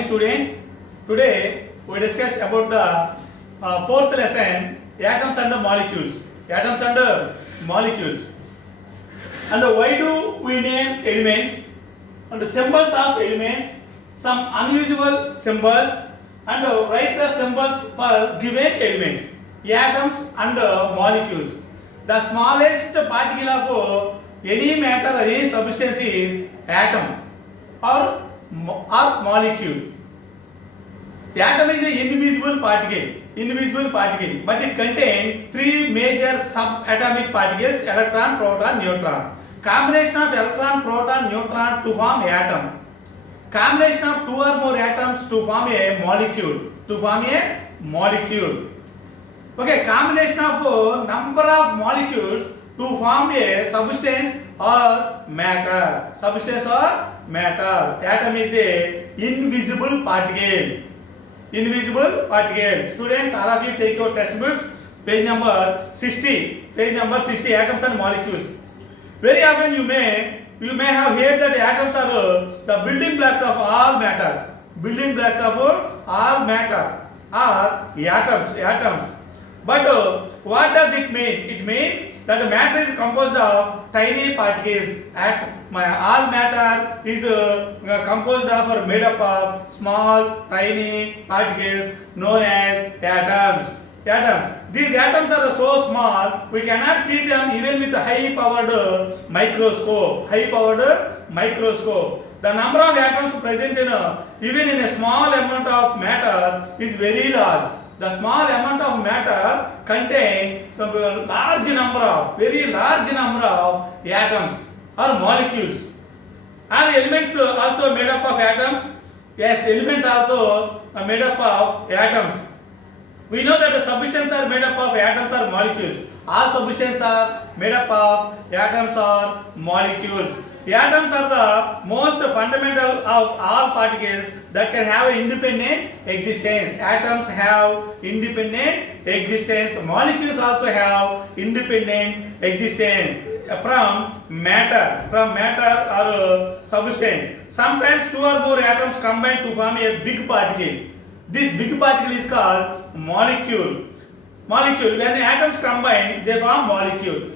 morning, students. Today we discuss about the fourth lesson, atoms and the molecules. Atoms and the molecules. And why do we name elements? And the symbols of elements, some unusual symbols, and write the symbols for given elements. Atoms and molecules. The smallest particle of any matter or any substance is atom or molecule. Atom is an invisible particle, but it contains three major subatomic particles: electron, proton, neutron. Combination of electron, proton, neutron to form atom. Combination of two or more atoms to form a molecule. Okay, combination of number of molecules to form a substance or matter. Atom is a invisible particle. Students, all of you take your textbooks, page number 60. Atoms and molecules. Very often you may have heard that atoms are the building blocks of all matter. Are atoms. But what does it mean? It means that matter is composed of tiny particles. All matter is composed of or made up of small, tiny particles known as atoms. These atoms are so small we cannot see them even with a high-powered microscope. The number of atoms present even in a small amount of matter is very large. The small amount of matter contains some very large number of atoms or molecules. Are elements also made up of atoms? Yes, elements also are made up of atoms. We know that the substances are made up of atoms or molecules. All substances are made up of atoms or molecules. The atoms are the most fundamental of all particles that can have independent existence. Atoms have independent existence. Molecules also have independent existence from matter or substance. Sometimes two or more atoms combine to form a big particle. This big particle is called molecule. When atoms combine, they form molecule.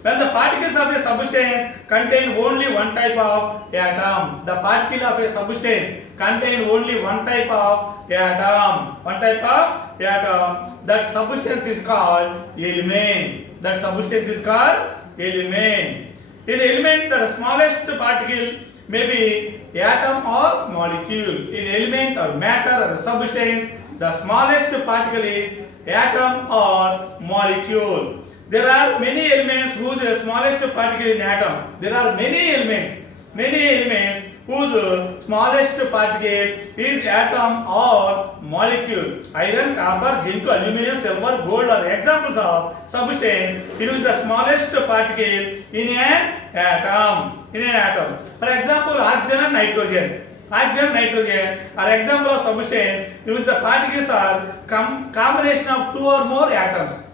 When the particles of a substance contain only one type of atom, the particle of a substance contain only one type of atom. That substance is called element. In element, the smallest particle may be atom or molecule. In element or matter or substance, the smallest particle is atom or molecule. There are many elements whose smallest particle in atom. There are many elements whose smallest particle is atom or molecule. Iron, copper, zinc, aluminum, silver, gold are examples of substance in which the smallest particle in an atom. For example, oxygen and nitrogen. Are example of substance in which the particles are combination of two or more atoms.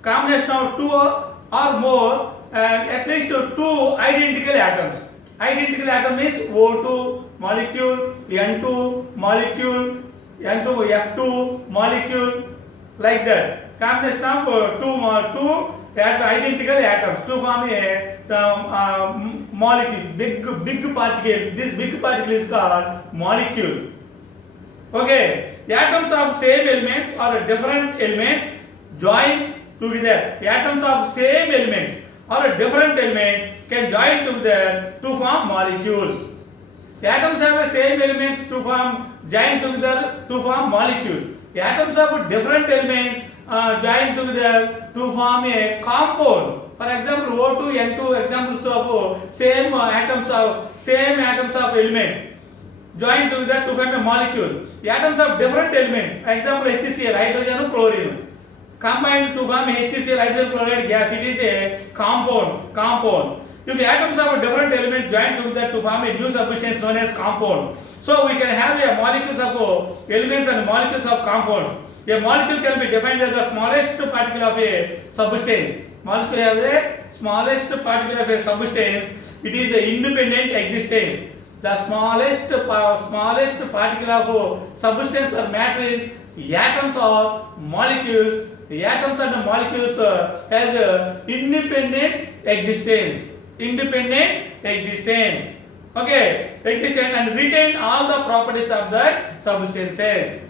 Combination of two or more at least two identical atoms. Identical atom is O2 molecule, N2 molecule, N2F2 molecule, like that. Combination of two identical atoms to form a molecule, big particle. This big particle is called molecule. Okay, the atoms of same elements or different elements join together. The atoms of same elements or different elements can join together to form molecules. The atoms have the same elements join together to form molecules. The atoms of different elements join together to form a compound. For example, O2, N2, examples of same atoms of elements join together to form a molecule. The atoms of different elements, for example, HCl, hydrogen and chlorine, combined to form HCl, hydrogen chloride gas, it is a compound. If the atoms of different elements join together to form a new substance known as compound, so we can have a molecules of elements and molecules of compounds. A molecule can be defined as the smallest particle of a substance. Molecule has the smallest particle of a substance. It is an independent existence. The smallest particle of substance or matter is atoms or molecules. The atoms and molecules has independent existence. Okay, existence and retain all the properties of that substances.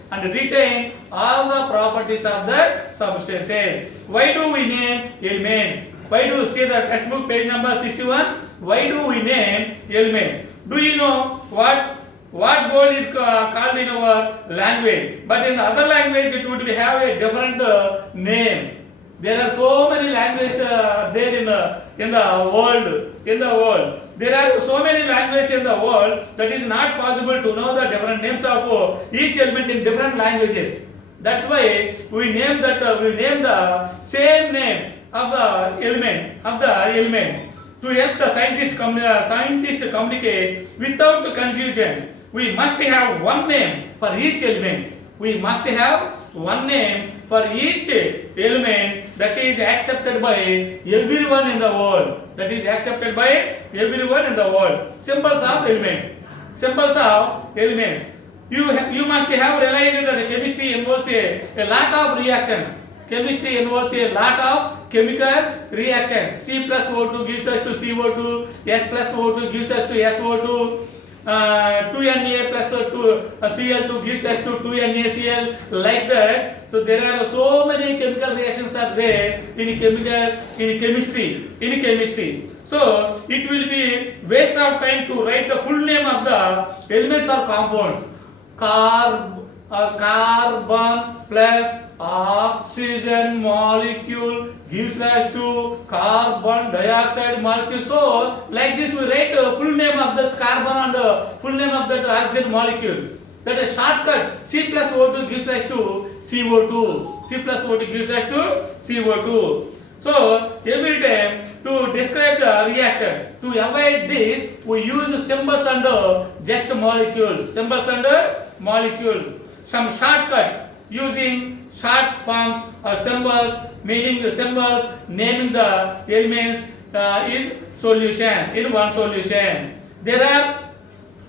Why do we name elements? Why do you see the textbook page number 61? Why do we name elements? Do you know what gold is called in our language? But in the other language it would have a different name. There are so many languages there in the world. There are so many languages in the world that is not possible to know the different names of each element in different languages. That's why we name the same name of the element to help the scientist communicate without confusion. We must have one name for each element. That is accepted by everyone in the world. Symbols of elements. You must have realized that the chemistry involves a lot of reactions. Chemistry involves a lot of chemical reactions. C plus O2 gives us to CO2. S plus O2 gives us to SO2. 2Na plus Cl2 gives us to 2NaCl, like that. So there are so many chemical reactions are there in chemistry. So it will be waste of time to write the full name of the elements or compounds. Carbon plus oxygen molecule gives rise to carbon dioxide molecule. So like this we write full name of the carbon and full name of that oxygen molecule. That is shortcut. C plus O2 gives rise to CO2. So every time to describe the reaction, to avoid this we use symbols and just molecules. Some shortcut using short forms or symbols, meaning the symbols naming the elements is solution in one solution. There are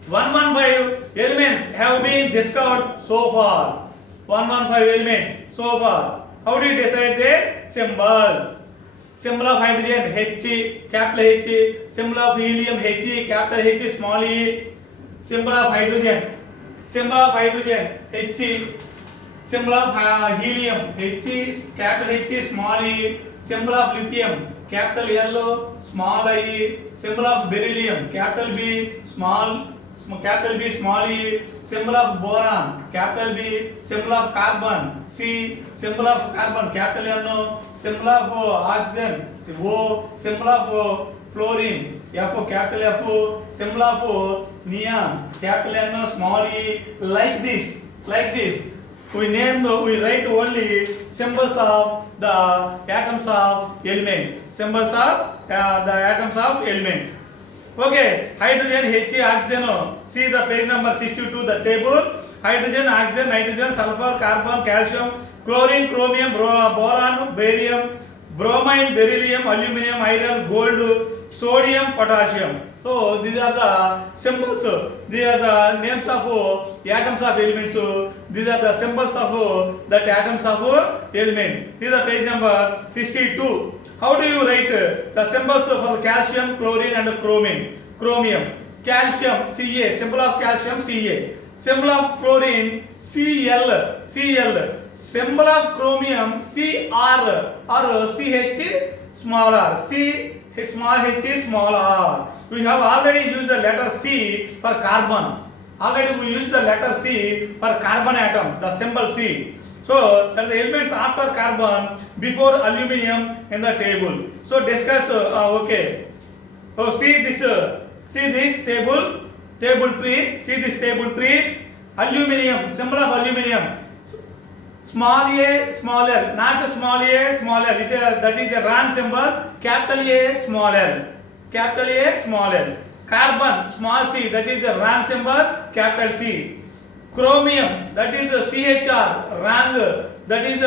115 elements have been discovered so far. 115 elements so far. How do you decide their symbols? Symbol of hydrogen He, capital H. Symbol of helium He, capital H, small e. Symbol of hydrogen H. Symbol of helium H, capital H, small e. Symbol of lithium, capital L, small I. Symbol of beryllium, capital B, small e. Symbol of boron, capital B. Symbol of carbon C. Symbol of carbon, capital N. Symbol of oxygen O. Symbol of fluorine F, capital F. Symbol of neon, capital N, small e. Like this. We write only symbols of the atoms of elements. Okay, hydrogen, He, oxygen. See the page number 62, the table. Hydrogen, oxygen, nitrogen, sulfur, carbon, calcium, chlorine, chromium, boron, barium, bromine, beryllium, aluminum, iron, gold, sodium, potassium. So these are the symbols. These are the names of atoms of elements. These are the symbols of the atoms of elements. This is page number 62. How do you write the symbols for calcium, chlorine and chromium? Calcium Ca, symbol of calcium Ca. Symbol of chlorine Cl. Symbol of chromium Cr or Ch small r. Small h, small r. We have already used the letter C for carbon. Atom, the symbol C. So that is the elements after carbon, before aluminum in the table. So discuss. Okay. So see this table 3. See this table 3. Aluminum, symbol of aluminum. Small a, small l, not small a, small l. That is the wrong symbol. Capital A, small l. Carbon, small c. That is the wrong symbol. Capital C. Chromium, that is the CHR, wrong. That is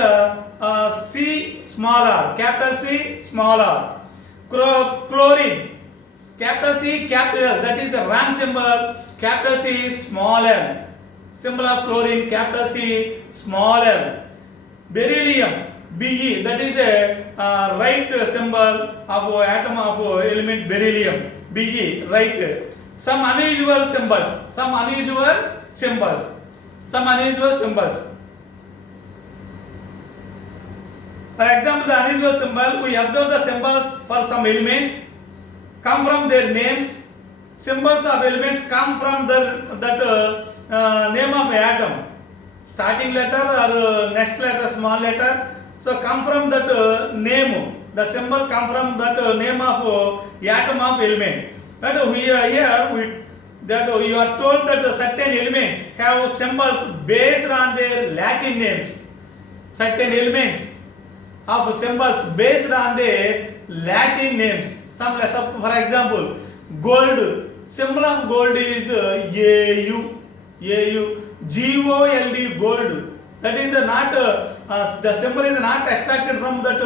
C, small r. Capital C, small r. Chlorine, capital C, capital L. That is the wrong symbol. capital C, small l. Symbol of chlorine, capital C, small l. Beryllium, Be, that is a right symbol of atom of element beryllium, Be, right. Some unusual symbols. For example, the unusual symbol, we observe the symbols for some elements come from their names. Symbols of elements come from that name of atom. Starting letter or next letter, small letter. So come from that name. The symbol come from that name of atom of element. But we are here that you are told that certain elements have symbols based on their Latin names. Certain elements of symbols based on their Latin names. Some, for example, gold. Symbol of gold is AU. GOLD, gold. That is not the symbol is not extracted from that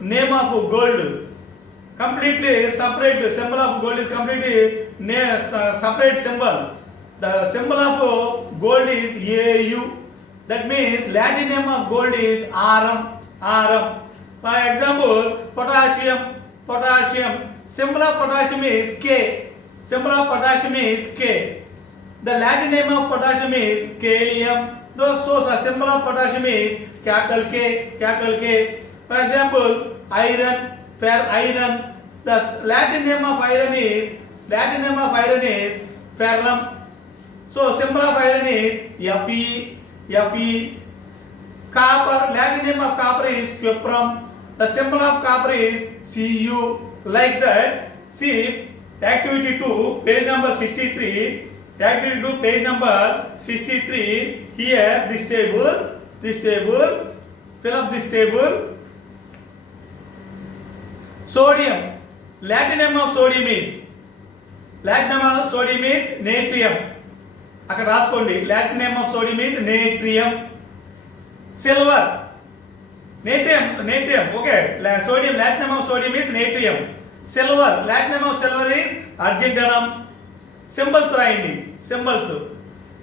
name of gold. Completely separate. Symbol of gold is completely separate symbol. The symbol of gold is AU. That means Latin name of gold is Rm. For example, potassium. Symbol of potassium is K. The Latin name of potassium is Kalium. So the symbol of potassium is capital K. For example, iron. The Latin name of iron is ferrum. So symbol of iron is Fe. Copper. Latin name of copper is cuprum. The symbol of copper is Cu. Like that. See, activity 2, page number 63. Activity 2, page number 63. Here, this table. Fill up this table. Sodium. Latin name of sodium is natrium. అక్కడ రాసుకోండి. Latin name of sodium is natrium. Silver. Natrium. Okay. Sodium. Latin name of sodium is natrium. Silver. Latin name of silver is argentinum. Symbols రాయండి.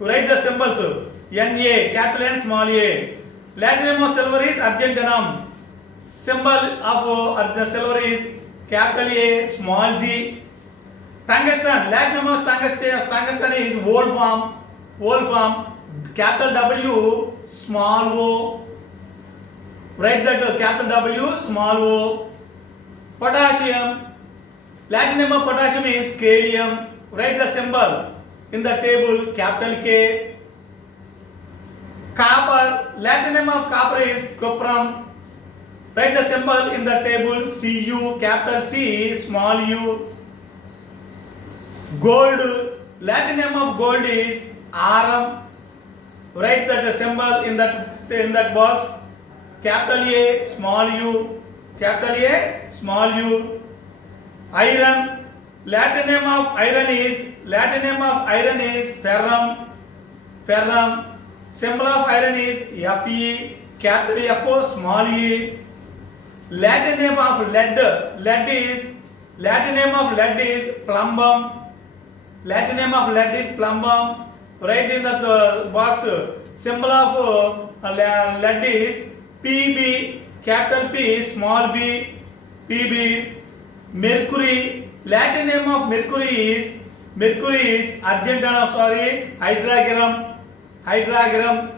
Write the symbols. Na, capital N, small a. Latin name of silver is argentinum. Symbol of the silver is capital A, small g. Tungsten. Latin name of tungsten is wolfram. Capital W, small o. Write that capital W, small o. Potassium. Latin name of potassium is kalium. Write the symbol in the table, capital K. Copper. Latin name of copper is cuprum. Write the symbol in the table, Cu, capital C, small u. Gold. Latin name of gold is Rm. Write that symbol in that box, capital A, small u. Iron. Latin name of iron is ferrum. Symbol of iron is Fe, capital F, small e. Latin name of lead is plumbum. Write in the box, symbol of lead is Pb, capital P, small b. Mercury. Latin name of mercury is hydrogram.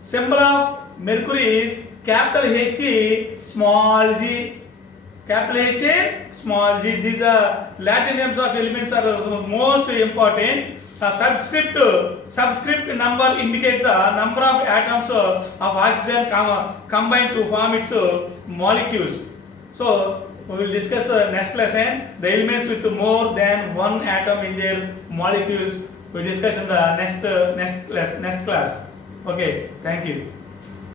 Symbol of mercury is capital H, small g. These are Latin names of elements are most important. Subscript number indicate the number of atoms of oxygen combined to form its molecules. So we will discuss next lesson the elements with more than one atom in their molecules. We will discuss in the next class. Okay, thank you.